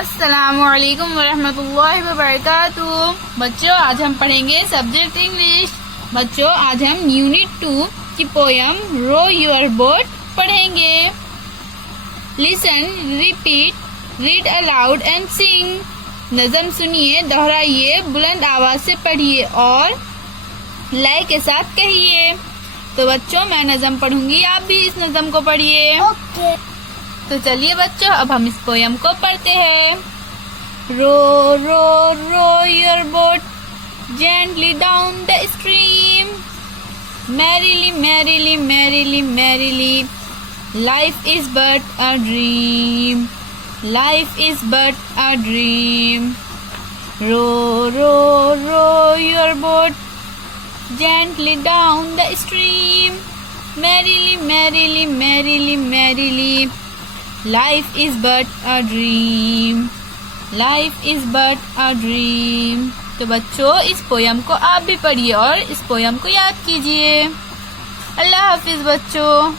अस्सलामुअलैकुम वरहमतुल्लाहि वबरकातुहू। बच्चों, आज हम पढ़ेंगे सब्जेक्ट इंग्लिश। बच्चों, आज हम यूनिट 2 की पोयम रो योर बोट पढ़ेंगे। Listen, repeat, read aloud and सिंग। नज़म सुनिए, दोहराइए, बुलंद आवाज से पढ़िए और लय के साथ कहिए। तो बच्चों, मैं नज़म पढ़ूंगी, आप भी इस नज़म को पढ़िए। ओके। तो चलिए बच्चों, अब हम इस पोयम को पढ़ते हैं। Row row row your boat gently down the stream, merrily merrily merrily merrily, life is but a dream, life is but a dream. Row row row your boat gently down the stream, merrily merrily merrily merrily, life is but a dream, life is but a dream. तो बच्चों, इस poem को आप भी पढ़िए और इस poem को याद कीजिए। अल्लाह हाफिज बच्चों।